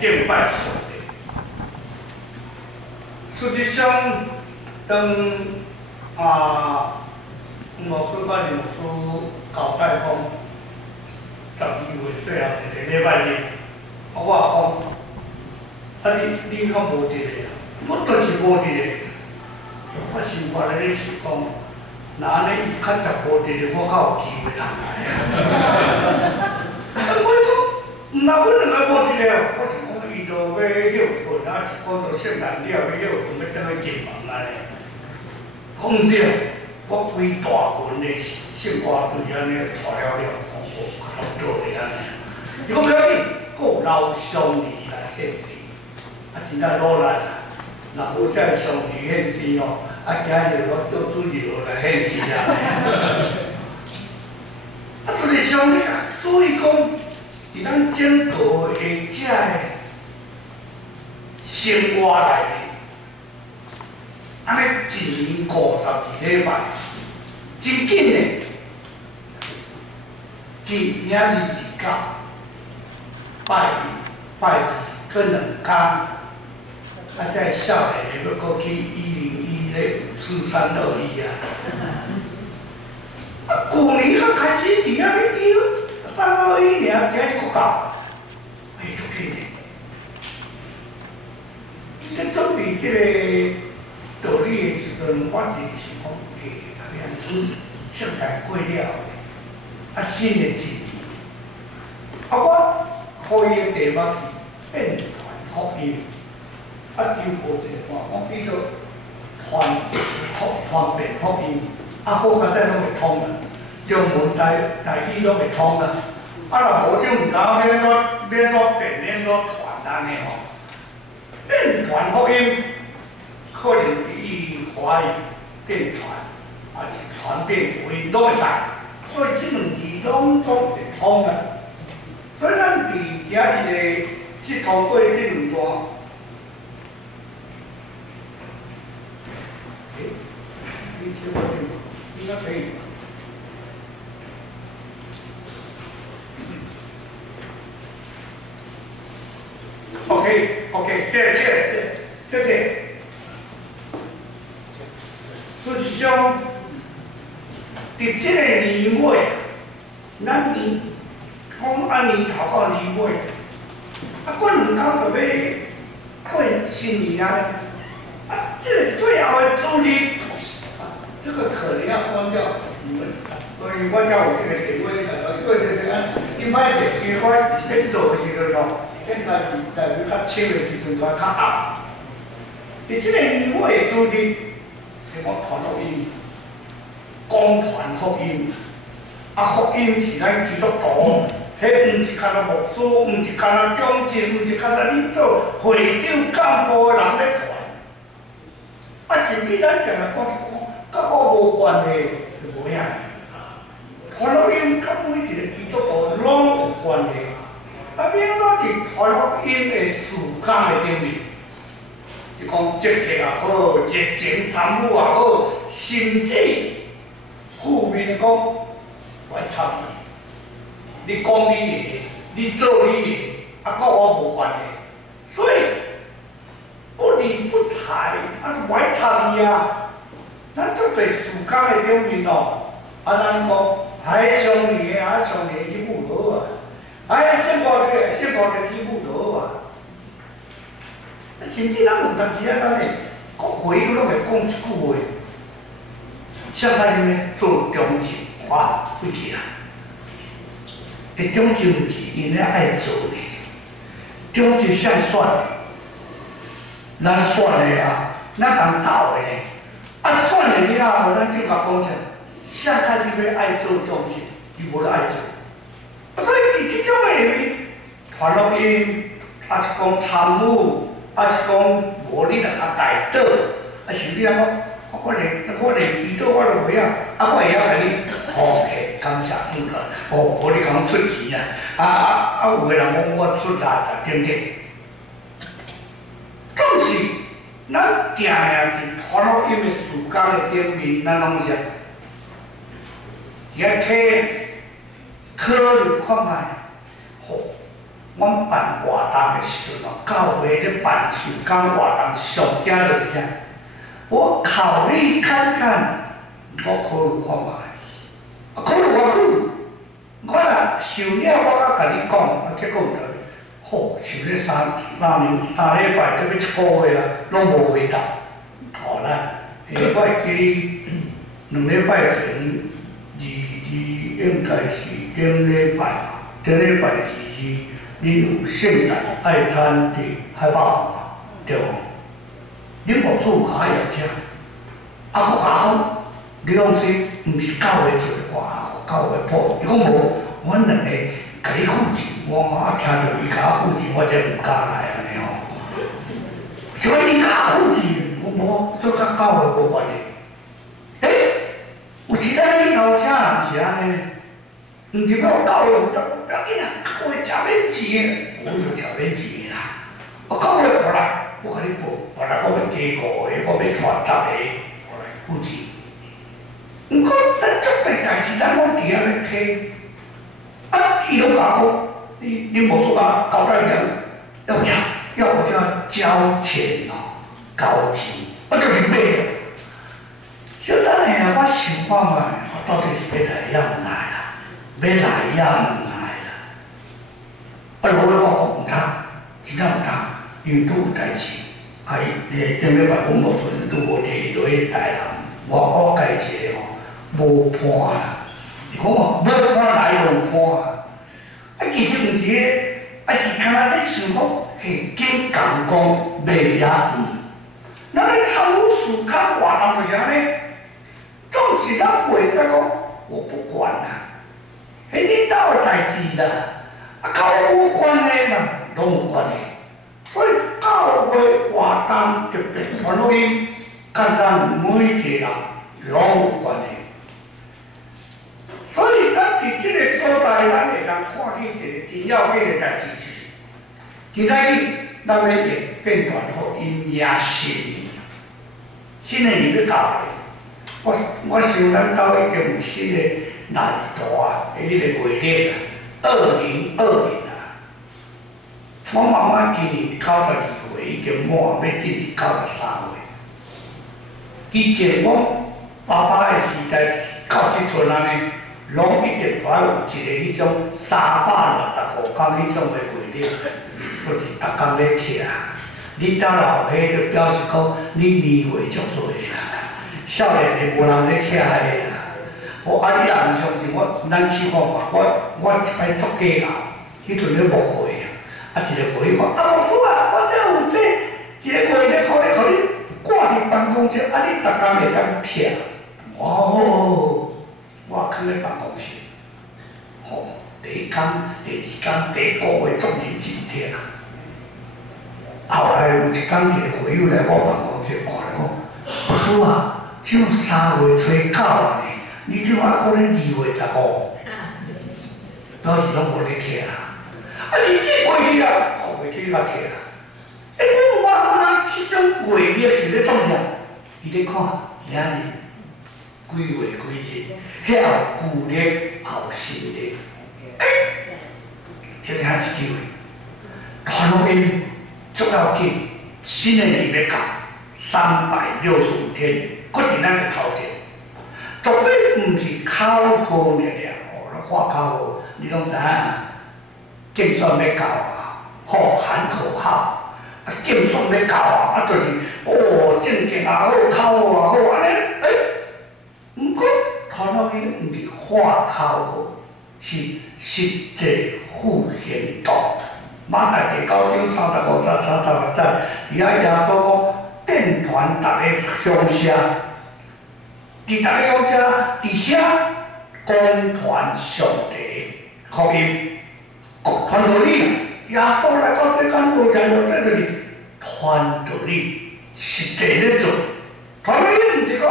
敬拜上帝。实际上，当老师甲牧师交代讲，12月最后一个礼拜日，我讲，你较无一个，我就是无一个。我想法咧是讲，那安尼伊较实无一个，我较有机会通来。我讲，那阮两个无一个，我是讲伊就要休困啊，一个就圣诞了，要休困，要倒去进房安尼。讲唔少，我规大群的圣歌队安尼带了，我较做的安尼。伊讲可以，佫有老兄弟来献诗，真正努力啊！若有这兄弟献诗哦，今日我做主日来献诗啊！实际上所以讲，伫咱整个的这生活内面，安尼一年52礼拜，真紧的，今仔日29，拜2搁2天。在少年要过去101咧54321啊！旧年较开始伫遐咧丢321尔，今日搁到，足紧的。咧准备即个道理的时阵，我就是讲，圣诞过了，新的一年，我开的题目是变传福音。就无一个段，我比如传遍福音，好甲再拢会通啦，中文台语拢会通啦。若无种唔敢免怎变免怎传安尼吼，变传福音，可能以华语变传，是传遍为拢会使，所以即两字拢会通啦。所以咱伫今日的即通过即两段。应该可以。OK， 谢谢。实际上，伫这个年尾，咱讲按年头到年尾，过2天就要过新年啊！这个最后的主日。这个可能要关掉你们，所以我叫我这个协会一摆是我在做的时阵咯，现在是在较深的时阵，较暗。伫这个年尾的主日，是我传福音，讲传福音，福音是咱基督徒，迄毋是干那牧师，毋是干那中职，毋是干那你做会长干部的人咧传，甚至咱定来讲。甲我无关系就无影。传福音甲每一个基督徒拢有关系。免怎伫传福音的事工的顶面，是讲积极也好，热情参与也好，甚至负面讲，我参与。你讲你的，你做你的，甲我无关系。所以不理不睬，我参与啊。咱做侪事工的顶面哦，咱讲，上年去舞蹈啊，圣歌的去舞蹈啊，甚至咱有当时咱会国会拢会讲一句话，上海人咧做中正，哇，不去啊！中正毋是因咧爱做的，中正想选，咱选的啊，咱人斗的咧。选了了后，咱就甲讲者，上海你要爱做中正，伊无咧爱做。所以伫即种的下面，传福音，是讲参与，是讲无你若甲带倒，是你讲，我连祈祷我都袂晓，我会晓甲你，OK， 感谢主啦，无你讲出钱啊，有个人讲我出力啊，等等，总是。咱定定伫传福音的事工的顶面，咱拢是遐考虑看卖，吼，阮办活动的时阵哦，教会咧办事工活动，上惊就是啥？我考虑看看，我考虑看卖，考虑偌久，我若受了，我甲你讲，结果毋对，好，受了三礼拜，到要1个月啊，拢无回答。哦，我会记2礼拜前，应该是顶礼拜22，恁有圣诞爱餐伫海霸嘛，对无？恁牧主有甲邀请，我讲，你讲说毋是教会做外校，教会补，伊讲无，阮两个甲你负责，我听到伊甲我负责，我才毋敢来安尼吼。什么你甲我负责？我无，做甲教会无关系。有时咱去邀请人是安尼，毋是要教会负责，不要紧啊，教会食免钱，我就食免钱啦。我教会无来，我甲你报，无来我要加5个，我要传10个，我来负责。毋过咱做个代志，咱我伫遐咧睇，伊拢甲我，你无说啊，交代人，要我叫交钱哦，交钱，我就是买啊。小等下，我想看卖，我到底是要来也毋来啦，要来也毋来啦。落尾我讲毋通，真正毋通，因为拄有代志，顶礼拜阮无准拄无摕落去台南，我家一个吼无伴啦。伊讲哦，无伴来无伴啊。其实毋是个，是干那咧想讲，嘿，紧讲袂也毋。咱咧参与事工活动就是安尼。总是咱袂使讲，我不管啦，迄领导的代志啦，甲我无关系嘛，拢有关系。所以教会活动特别传福音，甲咱每一个人拢有关系。所以咱伫即个所在，咱会当看见一个真要紧的代志，就是今仔日咱要演变传福音也新的年要到来。我想咱兜已经有新的内大的迄个月历啊，2020啊。我妈妈今年92岁，已经满要进入93岁。以前我爸爸的时代到即阵安尼，拢一定要有一个迄种365天迄种的月历，就是逐工咧刻。你到老岁就表示讲你年岁足多啦。少年的无人咧徛迄个啦，你若毋相信咱试看嘛，我一摆做假头，迄阵咧牧会啊，一个会讲牧师啊，我这有一个月咧，互你挂伫办公室，你逐工会当徛，哦，我囥咧办公室，第1天、第2天、第5个月做认真徛。后来有一天，一个会友来我办公室看咧讲，牧师啊。即3月初9啊呢，你即摆可能2月15，表示拢无咧徛啊。你这过去啊，后月去甲徛啊。我讲迄种月历是咧创啥？伊咧看今日几月几日，遐后旧历后新历。这下是机会，传福音足要紧，新的年要到365天。决定咱的头前，绝对毋是口号尔尔，咱话口号，你拢知影，竞选要到啊，喊口号，竞选要到啊，就是证件也好，口号也好，安尼，毋过传福音毋是话口号，是实际付行动。马太第9章35节、36节，伊遐耶稣讲。遍传大家乡下，伫大家乡下，伫遐公传上帝福音，传道理。耶稣来到世间多才多姿，就是传道理，实际咧做。传福音毋是讲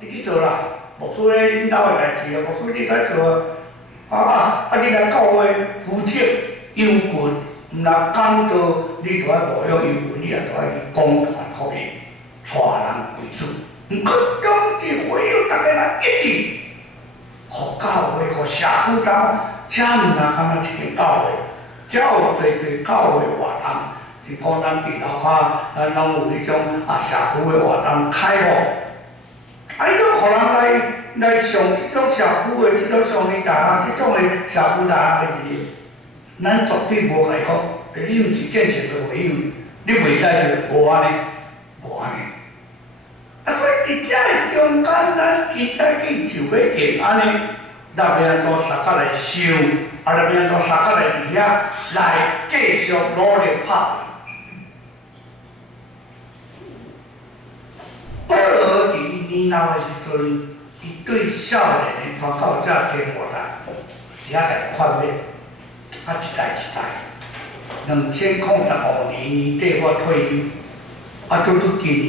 你去做啦，牧师咧领导的代志啊，牧师你来做啊，你来教会负责养群。毋若讲到你著爱牧养养群，你也著爱去公传福音，带人为主。毋过总是会有逐个人一致，互教会、互社区当，遮毋若敢若一间教会，只有侪狗的活动，是讲咱地头骹，咱拢有迄种社区的活动开放。迄种互人来上即种社区的即种商业大学，即种的社区大学的时，咱绝对无甲伊讲，你毋是建设的委员，你袂使就无安尼，无安尼。所以伫遮中间，咱期待去就要用安尼，咱要安怎大家来想，咱要安怎大家来伫遐来继续努力拍。保罗伫年老的时阵，伊对少年的传教者天魔台，只甲伊劝勉，一代一代。2005年年底我退休，拄今年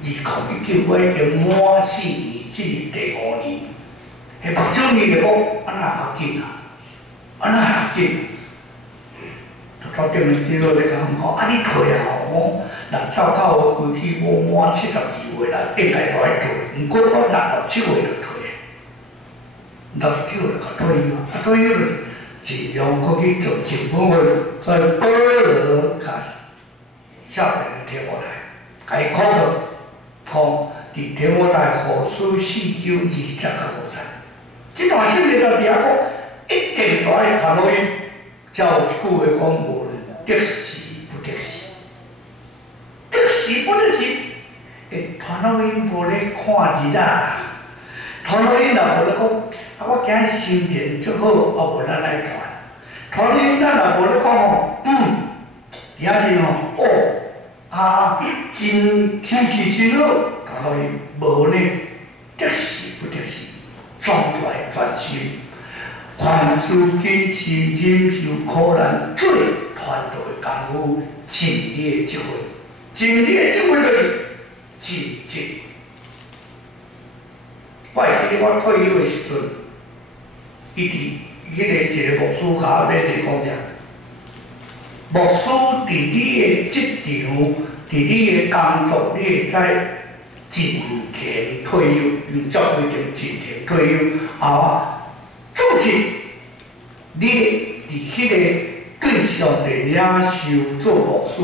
2019我已经满4年，进入第5年。迄目睭面就讲，安那较紧啊？安那较紧？就到顶面伫落咧讲，你退啊吼？若照到我规矩，我满72岁啦，应该都爱退。毋过我67岁就退，67岁就退休，退休就尽量搁去做政府的，所以保罗甲少年的天魔台，甲伊考考，讲伫天魔台何书4章20到50节，即段圣经就伫遐讲，一定都爱传落去，才有一句话讲无论得时不得时。得时不得时，传落去无咧看日啊，传落去若无咧讲，我今日心情足好，无咱来传。传落去咱若无咧讲吼，今日吼，天气真好，传落去无咧得时不得时，总来专心。凡事谨慎忍受苦难，做传道的功夫，尽你的职分。尽你的职分就是尽职。我会记得我退休的时阵，伊伫一个牧师甲我勉励讲者，牧师伫你的职场，伫你的工作，你会使尽田退休，有照规定尽田退休总是你伫迄个对上帝领受做牧师。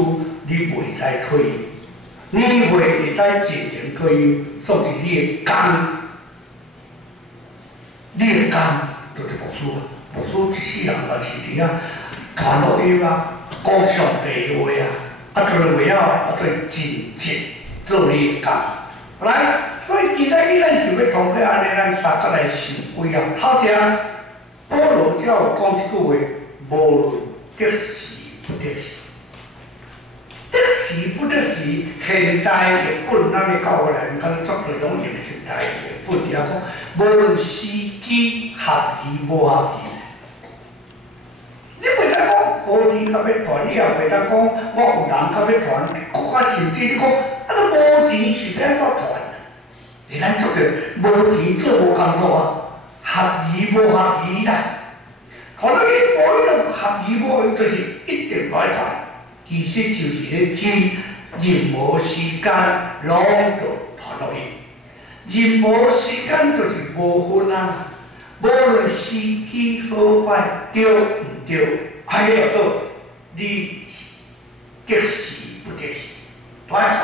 你袂使退休，你袂使尽情退休，总是你的工，你的工就是牧师。牧师一世人就是伫遐传福音啊，讲上帝的话做了袂晓，做尽职做你的工。来，所以今仔日咱就要通过安尼，咱大家来想几项。头一，保罗只有讲一句话：无论得时不得时。得时不得时，现代日本咱的教会内面，敢作对拢用现代日本遐讲，无论时机合宜无合宜。你袂当讲好天甲要传，你也袂当讲我有人甲要传，我甚至你讲无钱是要安怎传？你咱做着无钱做无工作合宜无合宜啦。互咱去无迄种合宜无合宜，就是一定袂传。其实就是咧指任何时间拢着传落去，任何时间就是无分啊，无论时机所摆对毋对，还要到你得时不得时，都爱传，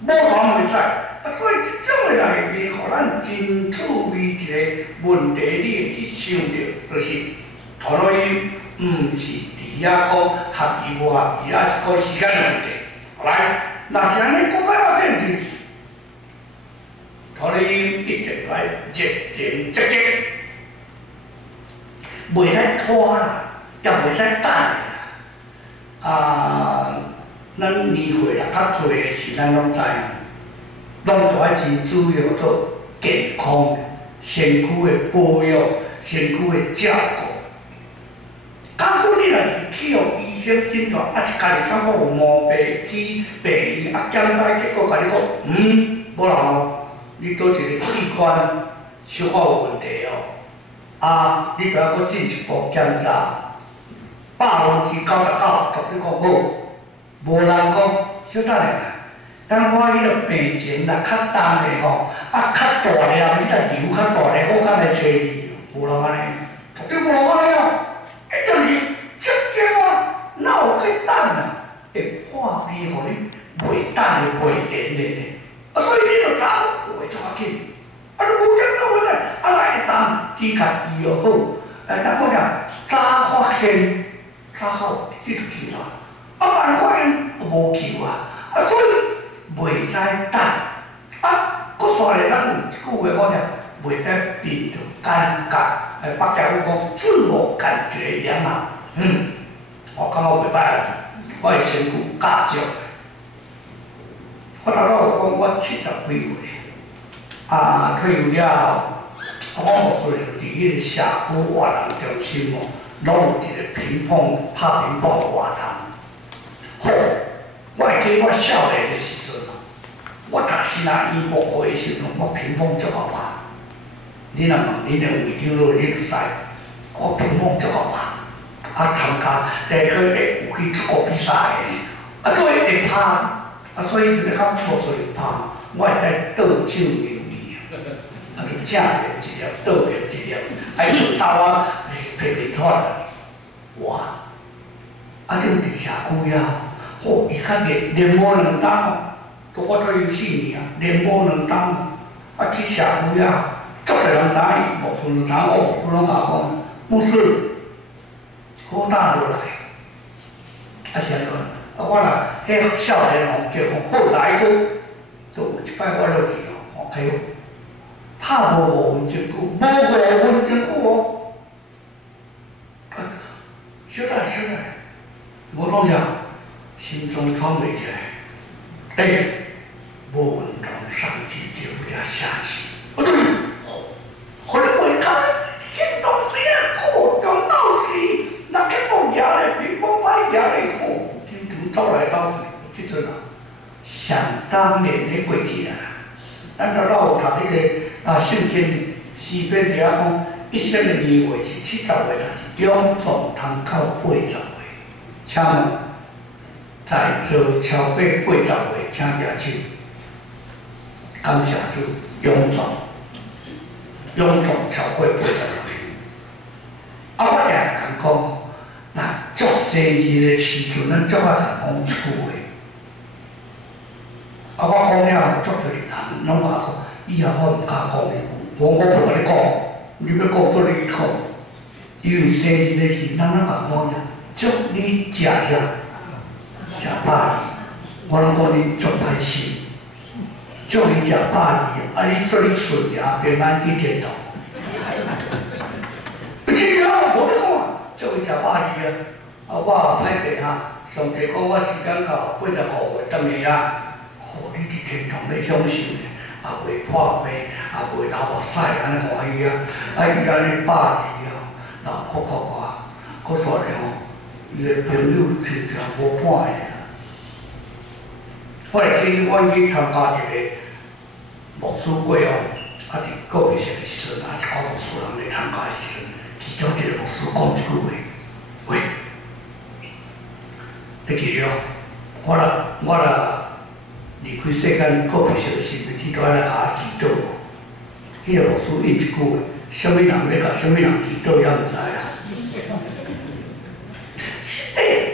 无传袂使。所以即种的内面，互咱真趣味一个问题，你会去想着，就是传落去，毋是。伊遐讲合宜无合宜，一个时间的问题。来，若是安尼，国家要变就是，互你一定来热情积极，袂使拖啦，也袂使等啦。咱年岁啦较侪的是咱拢知，拢着爱真主要做健康、身躯的保养、身躯的照顾。假使你若是去互医生诊断，是家己感觉有毛病，去病院检查，结果甲你讲，无啦，你倒一个器官小可有问题你着要搁进一步检查，99%绝对讲好，无人讲小等下，等我迄个病情若较重的较大了，你若瘤较大了，我敢来找你，无人安尼，绝对无人安尼一定是积极当的袂连的，所以你就走袂抓紧。你无讲到我来，来会当只甲医药好，咱讲早发现，早好你就救啊，晚发现无救啊，所以袂使等。搁再来，咱有一句话讲者，袂使变着感觉。北家有讲自我感觉良好，我感觉袂歹啊，我的身躯加足。我头仔有讲，我70几岁，退休了，我无去伫迄个社区活动中心哦，拢有一个乒乓拍乒乓的活动。好，我会记我少年的时阵，我读新啊医部会的时阵，我乒乓足好拍。你若问恁的会长咯，你就知，我乒乓足好拍，参加第个有去出国比赛的，所以会拍，所以就较无所以拍，我会使倒手流利，就正面一粒，倒面一粒，就走皮脱哇！这伫社区了，好，伊较连无2档，我退休4年啊，连无2档，去社区了。足侪人知，无存知，我拢甲讲，不是，好打落来，是安怎？我若迄少年哦，叫讲好来个，就有一摆我落去哦，哎哟，拍无5分钟久，无5分钟久哦，小弟，我讲啥？心中喘袂起来，无运动上进就有点下气，对。可能会看见东西啊，讲到时，那根本赢嘞，乒乓拍赢嘞，经常走来走去，即阵啊，想当年的过去啊，咱头有读迄个圣经诗篇底下讲，一生的年月是70岁，但是永壮通到80岁。请问，在座超过80岁，请举手，感谢主，永壮。永壮超过80岁，我常常讲，那祝生日的时阵，咱足爱讲一句话。我讲了，足多人拢甲我讲，以后我毋敢讲一句，我无甲你讲，你要讲做你讲。因为生日的时，咱甲讲者，祝你食饱，我拢讲你足歹势。祝你食饱你做你顺利平安去天堂。是啊，无你看，祝你食饱我歹势上帝讲我时间到85岁，等下你伫天堂咧享受咧，袂破病，袂流目屎，安尼欢喜伊安尼饱然后搁煞咧伊个朋友亲像无伴的。我会记阮去参加一个牧师会哦，伫个别社的时阵，一个牧师人咧参加的时阵，其中一个牧师讲一句话，喂，你记着，我若离开世间个别社的时阵，去倒来甲我祈祷。迄个牧师应一句话，什么人要甲什么人祈祷也毋知啊。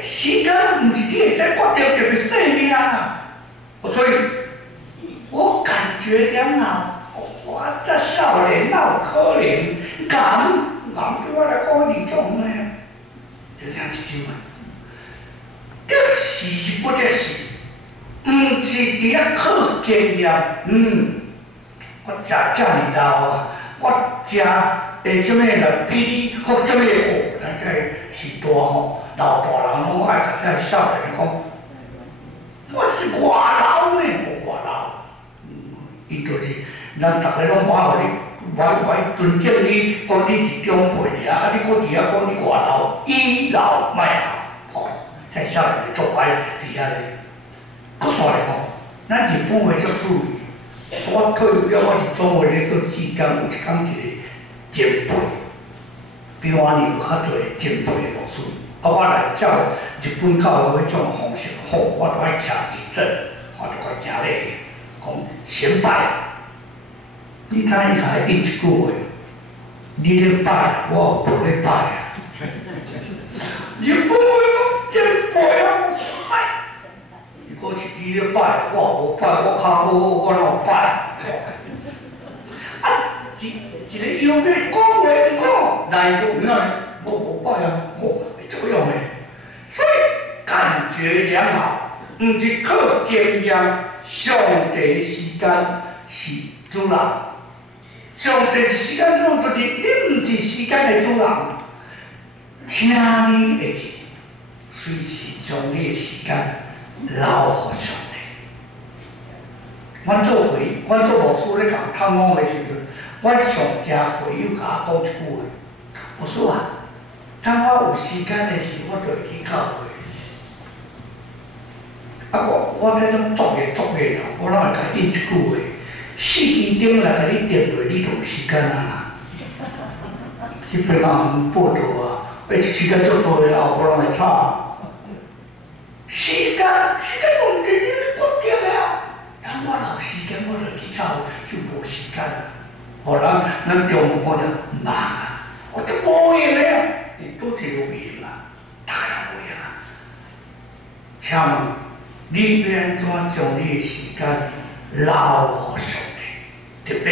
时间毋是你会使决定特别生命啊。所以，我感觉点我这少年哪有可能对我来讲是种呢？就这样一种啊。得时不得时，毋是伫遐靠经验。我食遮尔老啊，我食什么来比你或什么咱这是大老大人拢爱甲这少年讲。我是外老呢，无外老，伊就是咱逐个拢我互你，我尊敬你，讲你是长辈尔，你搁伫遐讲你外老，倚老卖老，在少年的做歹伫遐咧。搁煞来讲，咱日本话足注意，我退休了，我是总会咧做志工，有一工一个前辈，比我年有较侪前辈的牧师。我来照日本教育迄种方式，我都爱徛地震，我就爱行咧，讲先拜。你看伊甲伊应一句话，你咧拜，我无咧拜啊。日本话讲前辈啊，我先拜。伊讲果是你咧拜，我无拜，我较好，我哪有拜？啊，一个邀约讲话唔讲，来就唔啊，我无拜啊，我这样的，所以感觉良好，唔是靠经验，上帝时间是主人，上帝时间主人就是你唔是时间的主人，请你会记，随时将你的时间留互上帝。阮做会，阮做牧师咧共探访的时阵，阮上惊会友甲我讲一句话：牧师啊，当我有时间的时，我就会去教会。啊，我这种作业啦，我哪会甲应一句话？4支顶来甲你定落，你就有时间啊。这边人报道啊，时间足多的后，无人会吵。时间问题你咧决定了。当我有时间，我就去教，就无时间了。互咱中午我就忙啊，我就无闲了，你都是有闲啦，大家无闲啦。请问你要安怎将你的时间留互上帝？特别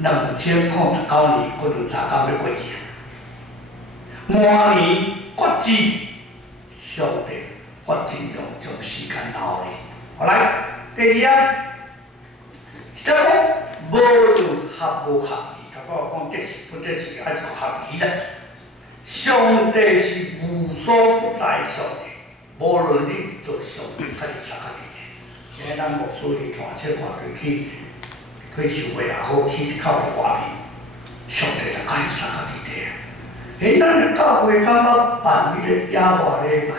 2009年嗰2查工要过去，明年决志，上帝我尽量将时间留你。好来。第二，即个无论合无合意，甲我讲这是不这是还是合意的。上帝是无所不在上帝，无论你做上帝较是啥较伫咧。现在咱牧师去传册看去受会也好，去教会外面，上帝就较是啥较伫咧。咱的教会敢捌办迄个野外礼拜，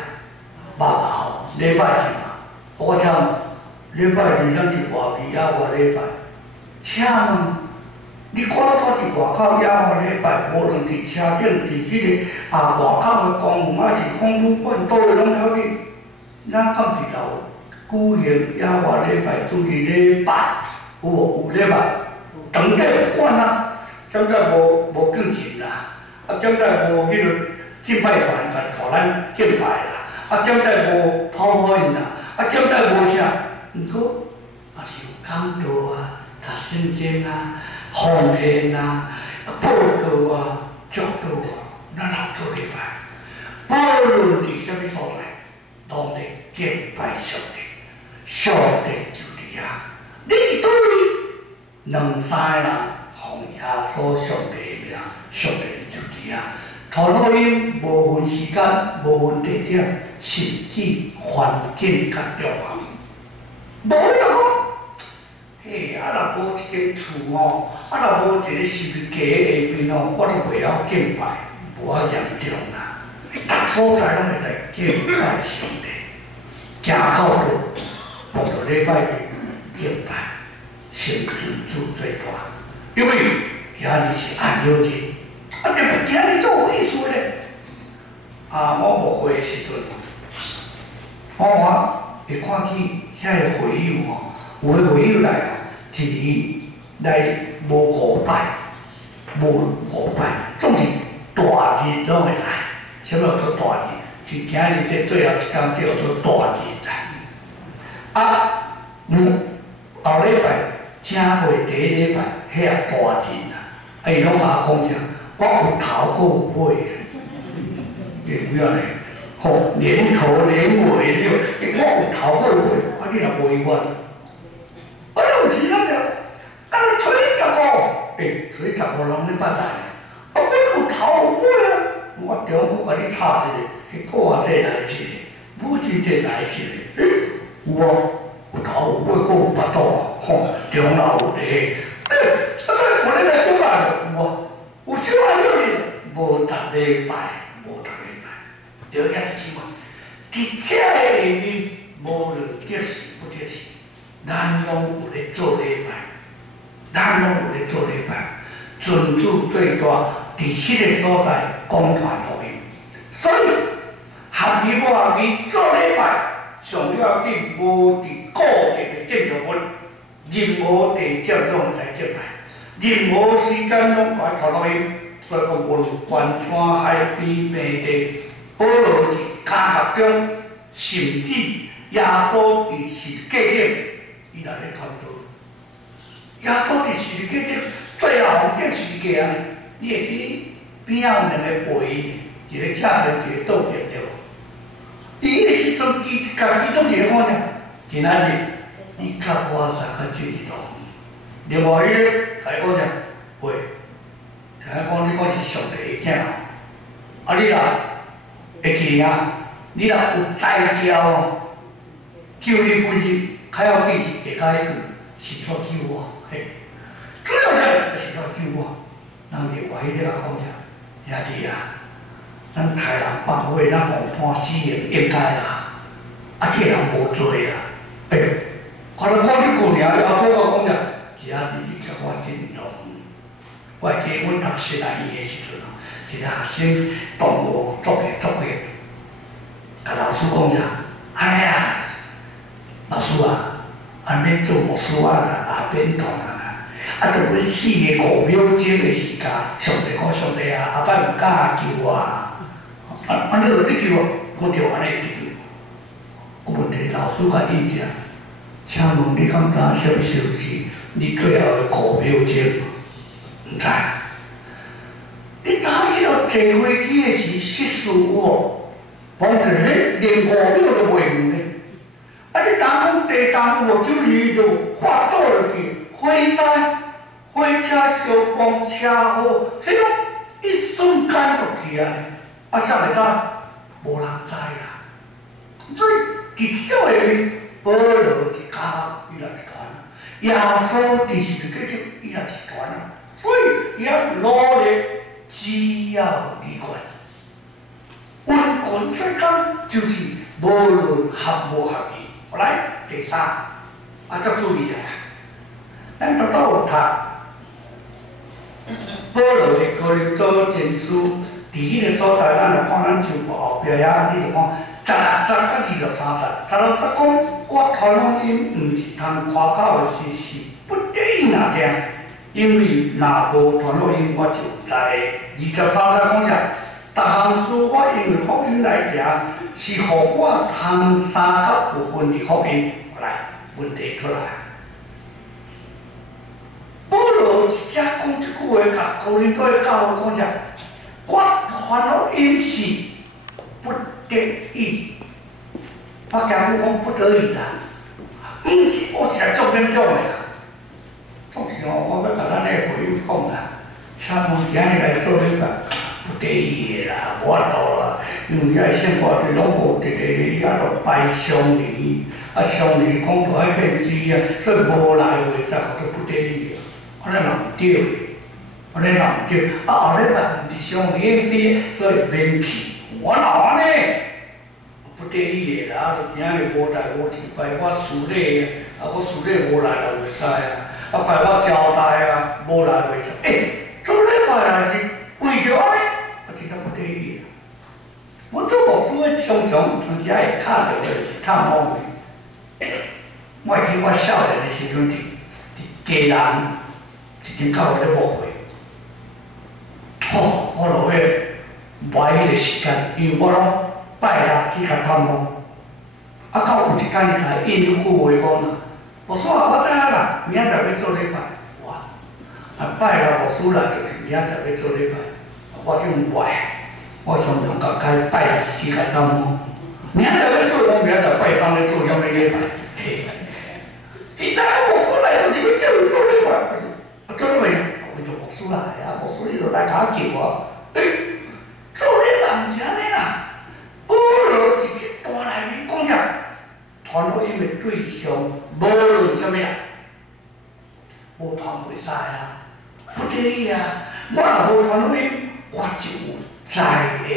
捌后礼拜日嘛，我请。礼拜二咱伫外面野外礼拜，请问你看到伫外口野外礼拜，无论伫车顶、伫迄个外口的公园，还是公路本倒咧拢了紧。咱敢伫楼举行野外礼拜，拄伫礼拜，有无？有礼拜，当地有管啊，现在无敬虔啦，现在无迄个敬拜团互咱敬拜啦，现在无泡泡印啦，现在无啥。毋过，也是有讲道啊、读圣经啊、奉献啊、报告啊、祝祷啊，咱也做礼拜。无论伫啥物所在，拢得敬拜上帝，上帝就伫遐。你伫倒位，2、3个人奉耶稣上帝的名，上帝就伫遐。讨录音无分时间，无分地点，甚至环境甲状况。无你就讲，嘿，若无一间厝吼，若无一个十字架下边吼，我都袂晓敬拜，无遐严重啦。逐所在拢会来敬拜上帝，行到倒，碰到礼拜日敬拜，先尊主最大，因为今日是按照日，特别今日做会事咧，我无会的时阵，我会看去。遐个会友吼，有个会友来哦，一年来无5摆，总是大日拢会来。啥物叫做大日？是今日这最后一天叫做大日来。后礼拜正月第1礼拜，遐大日啊！伊拢甲我讲啥？我有头阁有尾，有影咧？吼，年头年尾了，我有头阁有尾。你若无愿，我有钱咱就，敢若吹15，吹15人咧捌来，我有头有尾啊！我中午甲你插一个，破这来一个，母亲节来一个，有啊，有头有尾，阁有巴肚，吼，中老有地，我咧来倒来有啊，有少啊有哩，无逐礼拜，就遐是什么？伫这个下面。无论得时不得时，咱拢有咧做礼拜，尊主最大伫迄个所在公传福音，所以合意无合意做礼拜，上要紧无伫固定的建筑物，任何地点拢来敬拜，任何时间拢来讨录音，所以讲无论关山海边平地，保罗伫家学中，甚至。耶稣伫十字架顶，伊来咧传道。耶稣伫十字架顶，最后顶十字架，你会记边仔有两个陪，一个正面，一个倒面对无？伊迄个时阵，伊家己拢一个看着，今仔日你甲我相较近一道。另外迄个甲伊讲着，喂，甲伊讲你讲是上帝的囝，啊你若会记啊，你若有才调哦，救你本身，较要紧是下骹迄句，是煞救我，嘿，主要就是煞救我。人另外迄个讲着，兄弟啊。咱杀人放火，咱互判死刑应该啦。啊，这个人无做啦。看到我即句尔，阿婆我讲者，其他弟弟甲我真同。我会记阮读实验医的时阵，一个学生动物作业，甲老师讲者，哎呀，老师啊，免做牧师啊，免当啊。啊，就要4个5秒钟的时间，上帝讲上帝啊，后摆唔敢救我。安尼就得救啊！我着安尼得救。有问题，老师甲印象，请问你敢知什么数字？你最后的5秒钟，唔知？你打去到坐飞机的时，失事有无？往一迄连5秒都袂用呢。啊，你打讲地动有无？就是就发倒落去，火灾、火车、消防车祸，迄种一瞬间就去啊！啊，啥会知？无人知啦。所以，伫即种个保罗伫家，伊来是传；耶稣伫十字架顶，伊来是传啊。所以，伊要努力，只要离关。温quyền最高就是无论合无合意。来，第三，啊，足注意啊！咱都有读保罗的哥林多前书。伫迄个所在，咱就看咱上后壁遐，你就讲16节到23节。16节讲，我传福音毋是通夸口的事，是不得已那定，因为若无传福音，我就知的。23节讲啥？逐项事我因为福音来行，是互我通三角有分的福音。来，问题出来。保罗一只讲即句话，甲哥林多的教会讲啥？我传福音是不得已，我讲讲不得已啦，毋是我是来做恁种的。当时我要甲咱的会友讲啦，请问今日来做恁个不得已的啦，无法度啦，因为遐生活伫拢无直直，遐着拜上年，啊上年讲着爱献祭啊，所以无来袂使，就不得已啊，安尼嘛毋对。安尼嘛毋对，啊后礼拜毋是上年子，所以免去。我哪安尼？不得已的啦，就今日无代无志拜我师礼啊，我师礼无来就袂使啊，啊拜我交代啊，无来袂使。做礼拜来是为着安尼，啊真正不得已。我做牧师的常常有时会敲着个探访的。我会记我少年的时阵伫家人一间教会咧牧会。我落去买迄个时间，因为我拢拜六去甲探访，啊到有一天伊才应付话讲啦，牧师啊，我知影啦，明仔载要做礼拜，哇，啊拜六牧师来就是明仔载要做礼拜，我就拜，我常常甲该拜去甲探访，明仔载要做，我明仔载拜三咧做啥物礼拜？伊知影牧师来就是要叫伊做礼拜，我做礼拜。为着牧师来啊，牧师伊就来甲我叫我，做礼拜毋是安尼啦。保罗是即段内面讲啥？传福音的对象，无论啥物啊，无传袂使啊，不得已啊。我若无传福音，我就有知的。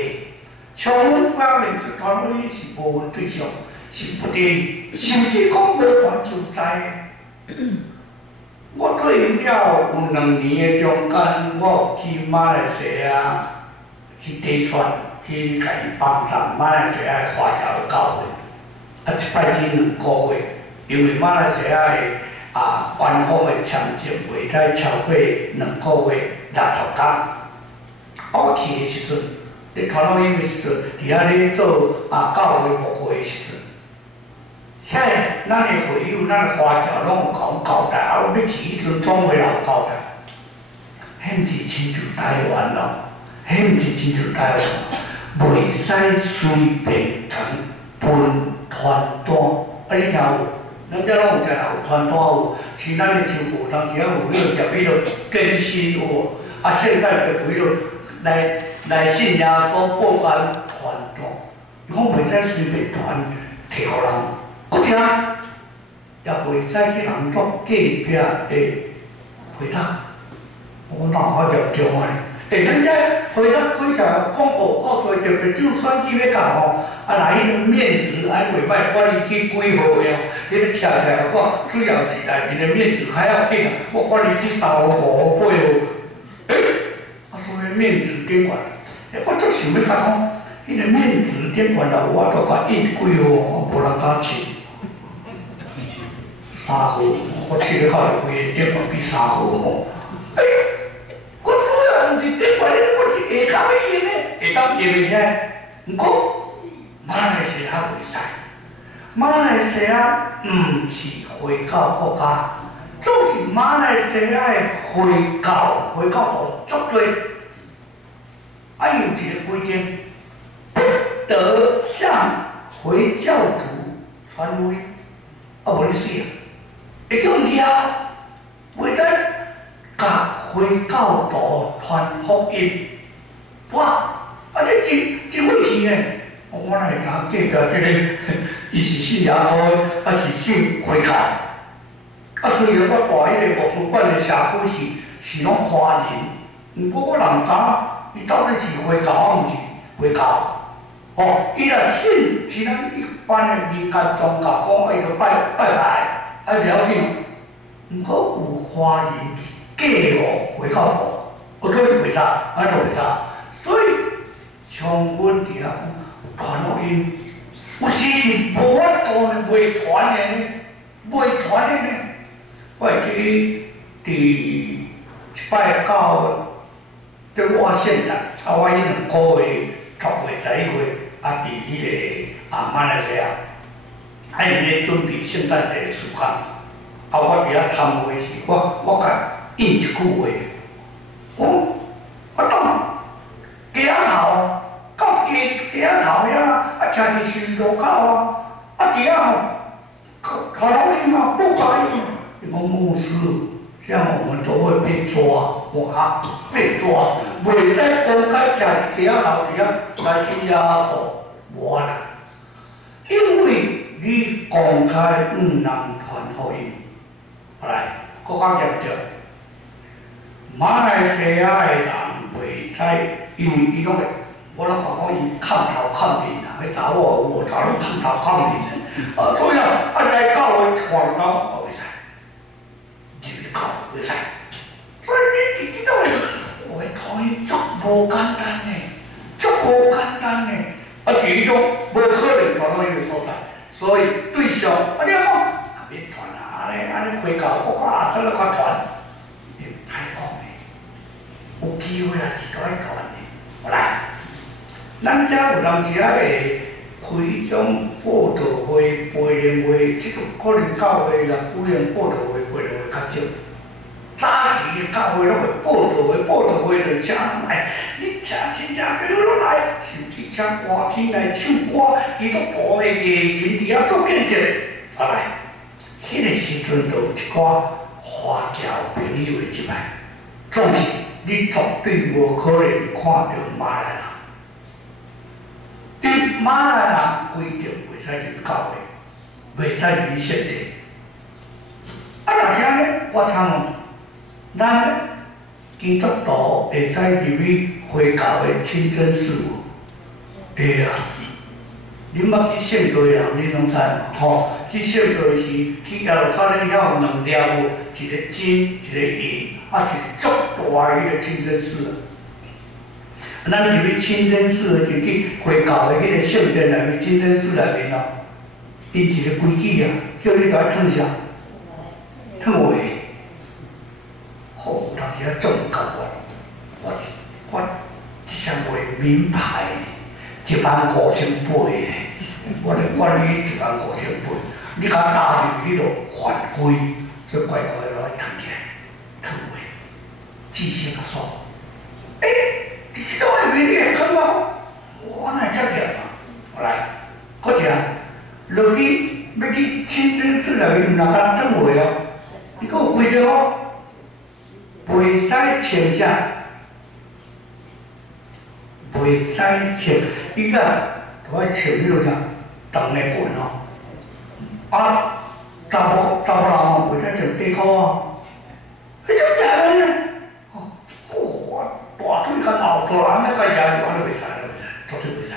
像阮表面就传福音是无对象，是不得已，甚至讲无传就知的。我退伍了有2年的中间，我有去马来西亚去地选，去甲伊帮上马来西亚的华侨教会。啊，一摆去2个月，因为马来西亚的官方的签证袂使超过2个月60天。我去的时阵，咧传福音的时阵，伫遐咧做教会牧会的时阵，遐个咱的会友、咱的花侨拢有甲阮交代，啊，要去迄阵总会也有交代。迄毋是亲像台湾咯，迄毋是亲像台湾，袂使随便共分传单。啊，你听有？咱遮拢有定有传单有，是咱的旧部当时啊有迄个入迄个更新有无？啊，现在就有迄个来信耶稣报案传单，伊讲袂使随便传摕互人，搁且也袂使去人作隔壁的回答。我哪好严重啊！咱遮回答几个广告告出，特别就选举要搞吼，啊来迄个面子还袂歹，我哩去几号个哦，迄个徛起来，我主要是内面的面子还要紧啊，我哩去3号、5号、8号，啊所以面子顶悬，我足想要甲讲，迄个面子顶悬啦，我都甲印几号，无人敢请。3号，我去了靠规个顶悬比3号吼。我主要毋是顶悬咧，我是下骹要用咧，下骹用袂起。毋过马来西亚袂使，马来西亚毋是回教国家，总是马来西亚的回教徒足多。啊，有一个规定，不得向回教徒传福音，啊，无你死啊！会叫掠，袂使甲回教徒传福音。哇！啊，你真委屈呢！我哪会知隔壁这个，伊是信耶稣，还是信回教？啊，虽然我住迄个图书馆的社区是拢华人，毋过我人知伊到底是回教啊，毋是回教？哦，伊若信是咱一般的民间宗教，讲伊着拜拜，啊了紧。毋过有华人嫁予回教徒，我所以袂知，安怎袂知？所以像阮伫遐传福音，有时是无法度呢，袂传的呢，袂传的呢。我会记伫一摆到对我县啦，啊我迄2个月10月11月啊，伫迄个马来西亚，啊因咧准备圣诞节的时间，啊我伫遐参会时，我甲应一句话，我当街仔头到街仔头遐，啊徛伫是路口啊，啊伫遐吼，头路伊嘛不改。伊讲牧师，这样我们都会被抓，我啊被抓，袂使公开徛街仔头伫遐来去压迫无啦，因为你公开毋能传福音。来，搁较严重，马来西亚的人袂使，因为伊拢会，我拢讲伊看头看面啊，迄查某有无查拢看头看面的，啊，所以啊，来教会传道。袂使，所以你知道会传伊足无简单的，足无简单的，啊，伫迄种无可能传到迄个所在，所以对象啊，你讲啊，别传啊，安尼回教国家啊，怎个较传？你歹讲的，有机会啊是该传的。来，咱遮有当时啊会开迄种报道会、培灵会，即个可能教会啦，有用报道会、培灵会较少。早时教会拢会报道会就请人来，你请亲戚朋友拢来，甚至请歌星来唱歌，基督徒的艺人伫遐做见证。啊来，迄个时阵就有一寡华侨朋友会入来，总是你绝对无可能看到马来人。因马来人规定袂使入教会，袂使入圣殿。啊，若是安尼，我参咱基督徒会使入去回教的清真寺无？会啊！恁捌去圣地人，恁拢知嘛？吼，去圣地是去耶路撒冷遐有2粒有，一个金，一个银，啊，一个足大迄个清真寺。咱入去清真寺就去回教的迄个圣殿内面，清真寺内面哦，因一个规矩啊，叫你来烫啥？烫话。好，有当时啊，总教我一双话名牌，15800，我哩管你15800，你甲打入去就犯规，所以乖乖落来躺起来，躺下，知识个爽。伫即种下面你会看到，我哪会遮强啊？后来，好一落去要去清真寺内面，毋通甲人转回哦，伊佫有规定哦，袂使穿啥，袂使穿，伊个都爱穿迄落啥长的裙哦。啊，查某人哦，袂使穿短裤哦，迄种硬呢，哦，大腿甲后大人咧，甲硬安尼袂使，绝对袂使。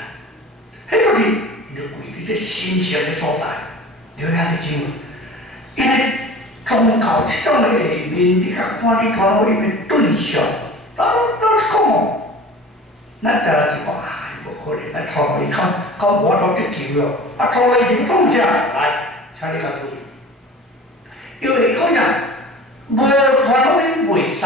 迄就是伊就跪伫这神圣的所在，了遐去怎？因为宗教即种的下面，你甲看你团委的对象，老实讲哦，咱知影一个啊，无可能，咱创伊到我头得救了，啊，创伊就创啥？来。请你甲注意，因为讲啥，无团委袂使。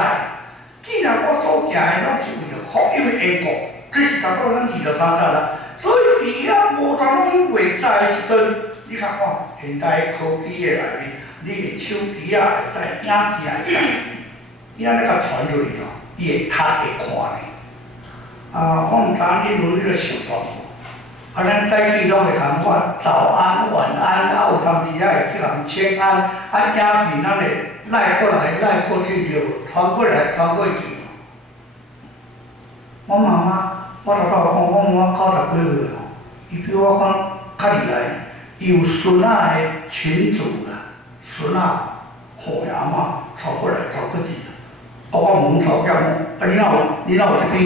既然我所行的拢是为着福音的缘故，这是达到咱23啦。所以伫遐无团委袂使的时阵，你较看现代科技的内面，你的手机啊会使，影片会使，伊安尼甲传出去哦，伊会读会看的。啊，我毋知恁有迄个习惯无？啊，咱早起拢会共我早安、晚安，啊有当时啊会去共请安，啊影片咱会赖过来、赖过去就传过来、传过去。我妈妈，我头头讲，我妈妈90几岁哦，伊比我讲较厉害，伊有孙仔的群组啦，孙仔，吼阿嬷传过来、传过去。啊，我问头家讲，啊你哪有这边？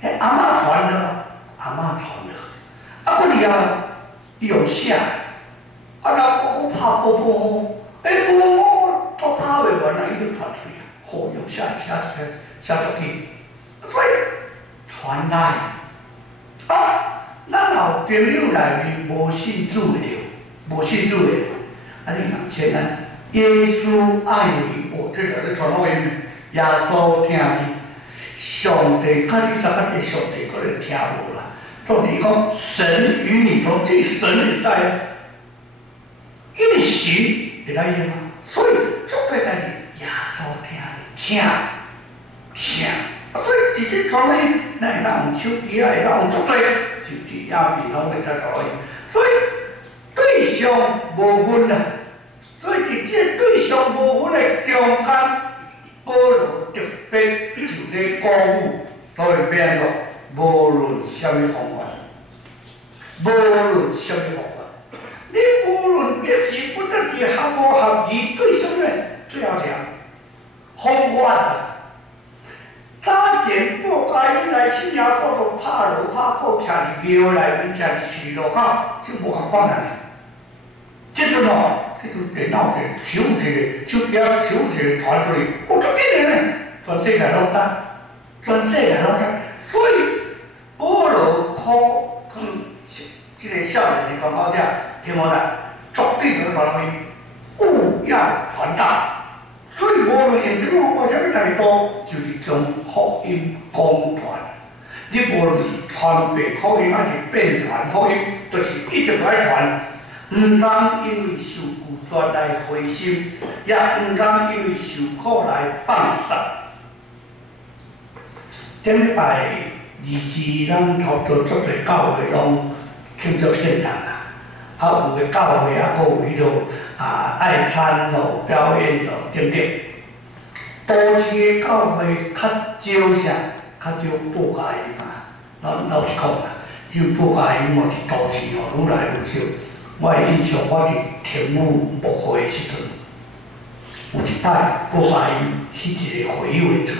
迄阿嬷传的，阿嬷传的。啊，佫哩啊，伊用写，啊，我拍波波吼，我都拍袂完啊，伊就传出去，好用写出去，所以传来，啊，咱有朋友内面无信主的着，无信主的，啊，你讲请咱耶稣爱你，哦，这个咧传福音，耶稣听你，上帝甲你啥个上帝可能听无啦。重点讲，神与你同在，神会使，因为神会来用啊，所以足个代志，耶稣听，所以直接传呢，咱会当用手机啊，会当用足多，就是影片拢会使搞用，所以对象无分啊，所以伫这对象无分的中间，保罗特别就咧鼓舞，都会变咯。无论什么方法，无论什么方法，你无论得时不得时，合无合宜，对什么最后讲方法啊！早前报家因来信耶稣就拍锣拍鼓，徛伫庙内面，徛伫市路口，就无共款啊！即阵哦，即阵电脑一个，手一个，手机一个传出去，我足紧个呢，全世界拢知，全世界拢知，所以。保罗考向即个少年的讲好者，听我来，绝对要传伊务要传达。所以无论用什么方法、什么态度，就是将福音公传。你无论是传遍福音，还是变传福音，就是一直来传。毋通因为受苦绝来灰心，也毋通因为受苦来放散。顶礼拜。咱头都足侪教会拢庆祝圣诞啦，啊有诶教会啊，佫有迄落爱餐咯、表演咯等等。都市诶教会较少啥，较少报佳音嘛。老实讲啦，只有报佳音嘛是都市吼，愈来愈少。我诶印象，我伫天母牧会诶时阵，有一摆报佳音去一个会友诶厝。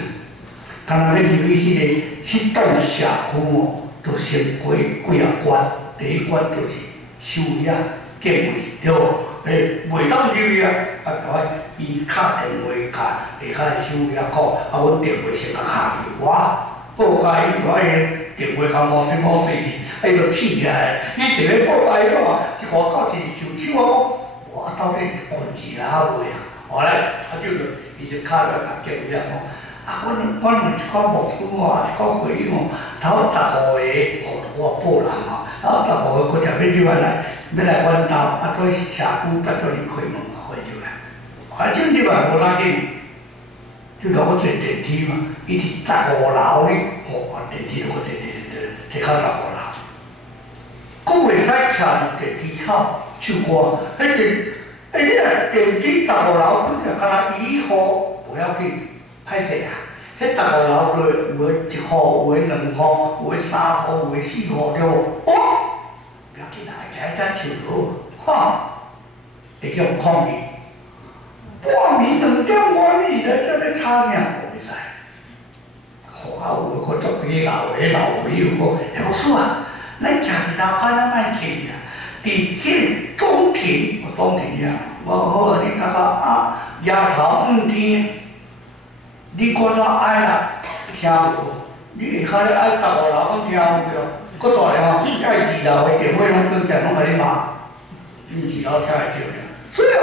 刚才要入去迄栋社区哦，就先过几啊关，第一关就是收押敬畏，对无？袂当入去啊！啊，甲伊敲电话卡，下骹收押库，啊，阮电话先甲敲去，哇！报佳音就爱电话甲毛死，啊，伊就气起来。伊一个报佳音嘛，一外口一上手哦，哇！到底是困去啦未啊？后来他就伊就敲了甲敬畏哦。啊，我问一个牧师哦，一个会友哦，头10户个，我报人哦，啊15个搁食要入来，要来阮兜，啊做社区甲做你开门嘛，会入来。反正入来无要紧，就落去坐电梯嘛，伊伫15楼哩，哦，电梯落去坐到15楼。佫袂使徛伫电梯口唱歌，你若电梯15楼开着，敢若1号无要紧，歹势啊！迄15楼落有诶1号，有诶2号，有诶3号，有诶4号，对无？哦，不要紧啦，会起来才唱好，哈，会叫抗议。半暝2点外你来在咧吵啥？袂使。好啊，有个做几个老友个，会无错啊。咱徛伫楼骹咱莫去啦，伫迄中庭，啊，我好你感觉啊，夜头5天。你看到爱啦，听无？你下骹咧爱15楼，拢听有着。搁大个吼，爱2楼的电话拢转正，拢甲你骂，因2楼听会着尔。所以啊，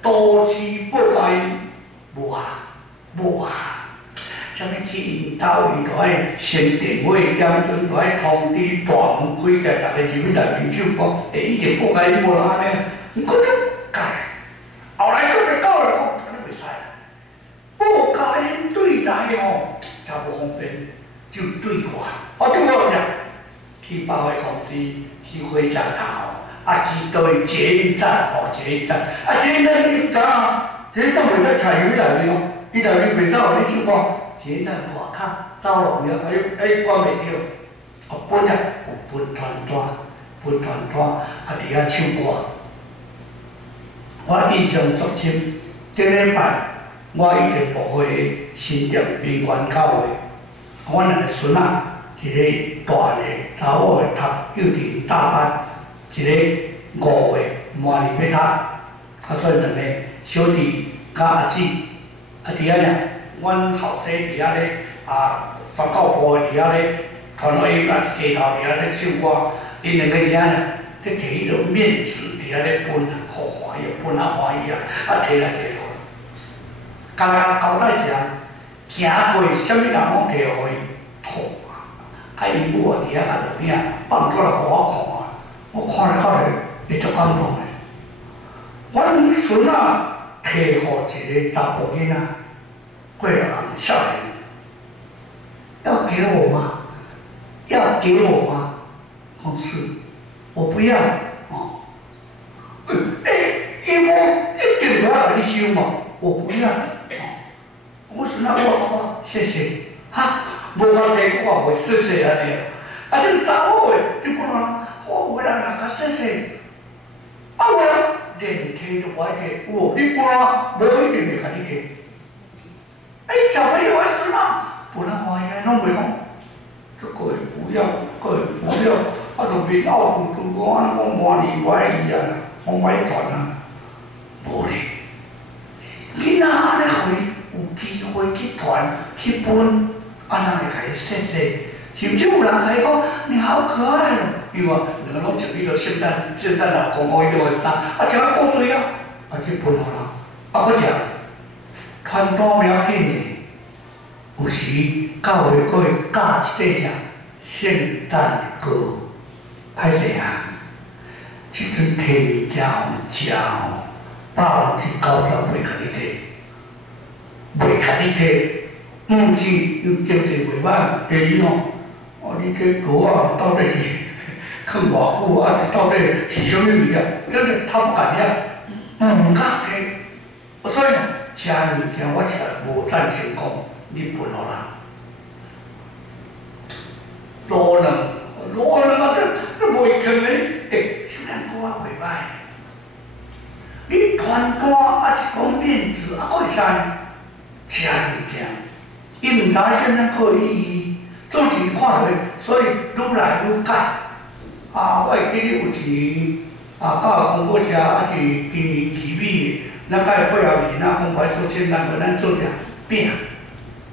都市报该无效，无效。啥物去因兜，伊就爱先电话检准，就爱通知大门开起来，逐个入去内面唱歌。以前报该你无人安尼，毋过就改。后来做袂到了，安尼袂使啦。报该对待吼，真无方便，就对外。对外啥？去百货公司，去火车头，去倒去捷运站，捷运站，捷运站你知影？捷运站袂使徛入去内面哦，伊内面袂使互你唱歌。捷运站外口走路了，管袂着。本日有分传单，伫遐唱歌。我印象足深，顶礼拜我以前部会新店民权口的，阮两个孙仔，一个大个查某的读幼稚园大班，一个5岁满年要读，所以两个小弟甲阿姊，伫遐尔。阮后生伫遐咧，宣教部伫遐咧，传到伊下头伫遐咧唱歌，因两个伫遐呢，咧摕迄个面纸伫遐咧分，好欢喜，分啊欢喜啊，摕来摕去，刚刚交代一下，行过啥物人拢摕互伊，吐啊！因母啊伫遐下头边放出来互我看，我看了到会足感动的。阮孙仔摕互一个查甫囡仔。贵人少年，要给我吗？要给我吗？哦，是，我不要。哦，因为一定不要你收嘛，我不要。我说那我谢谢。哈，无我提我话谢谢安尼。你查某的，你不能我有人甲谢谢。我连提都我提，你不然无一定会甲你提。小朋友还孙仔，不能欢喜，拢袂讲，这个不要，这个不要，就面拗肚肚讲，我满年怀疑啊，我歹传啊，无咧。囡仔安尼互伊有机会去传去分，安那会甲伊谢谢，甚至有人甲伊讲，你好可爱哦，因为两个拢穿迄个圣诞老公公迄种的衫，穿啊古水啊，去分互人，搁食。传单袂要紧的，有时教会佫会教一块啥圣诞歌，歹势啊！即阵摕物件互食吼，90%去90%袂甲你摕，袂甲你摕。毋是有经济袂歹，第二吼，你这歌啊，到底是放偌久啊？到底是啥物物件？真是他不敢了，毋敢摕，所以。吃物件我是无赞成讲你分互人。罗人啊，这袂可能圣诞歌啊袂歹。你传单是讲面子，佫会使吃物件，伊毋知圣诞歌的意义，总是看落，所以愈来愈改。我会记得有一年到公婆车，是今年奇美的。咱甲伊配合是咱公牌做圣诞歌，咱做只饼，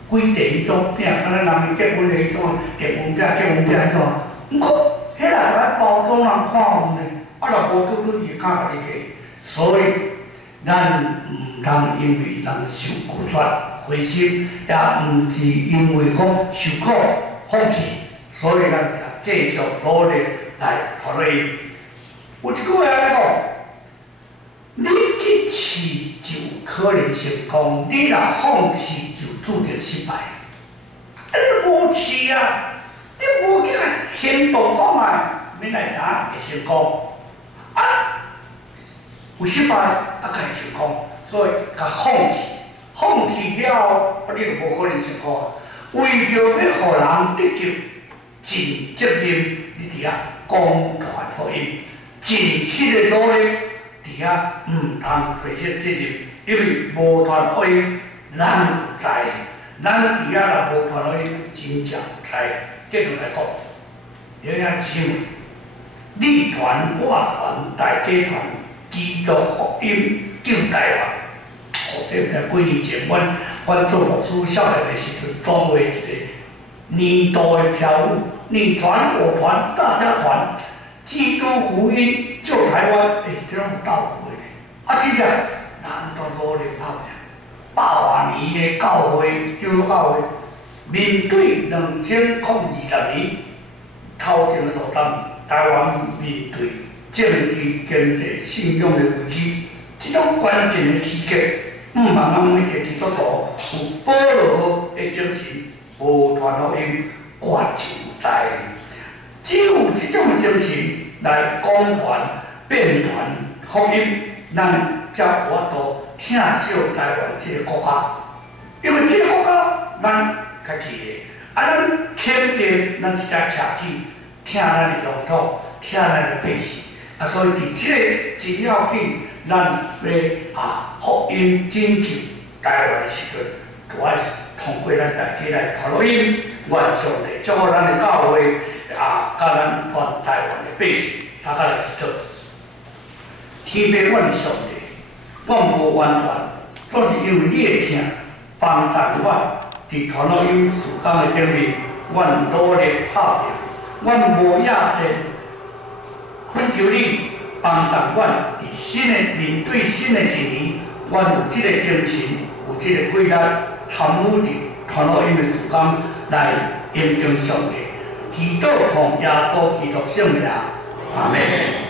规地迄种饼，敢若人结婚的迄种结婚饼、迄种。毋过，迄内底包装人看有呢，若无拄拄伊会敢甲你摕。所以，咱毋通因为人受拒绝灰心，也毋是因为讲受苦放弃，所以咱继续努力来团队。有一句话来讲，你去试就可能成功，你若放弃就注定失败。你无试啊，你无去行动看卖，免来知会成功。有失败才会成功，所以甲放弃了，你就无可能成功。为着要互人得救，尽责任，你伫遐公传福音，尽迄个努力，伫遐唔通推卸责任，因为无传福音，咱有知，咱伫遐若无传福音，真正有知。结论来讲，有影唱，你传我传，大家传，基督福音救台湾。这在几年前，阮做牧师少年的时阵，讲过一个年度的跳舞，你传我传，大家传，基督福音救台湾，这种到位的。真正咱都努力拍拼，80年的教会，基督教会，面对2020年头前的路灯，台湾面对政治、经济、信仰的危机，这种关键的时刻。万人每个基督徒有保罗的精神，无传福音，我就在。只有这种精神来广传、遍传福音，咱才有法度疼惜台湾这个国家。因为这个国家咱家己的，咱肯定咱是在徛起，疼咱的乡土，疼咱的百姓。所以伫这个真要紧。咱要福音拯救台湾的时阵，就爱通过咱大家来传福音，愿上帝祝福咱的教会甲咱全台湾的百姓，大家来做。天父，阮的上帝，阮无完全，总是因为你的疼，帮助阮伫传福音事工的顶面，阮努力拍拼，阮无野心，恳求你。帮助阮伫新的面对新的一年，阮有这个精神，有这个规律，参与伫传福音的事工来应用上帝。祈祷奉耶稣基督圣名，阿门。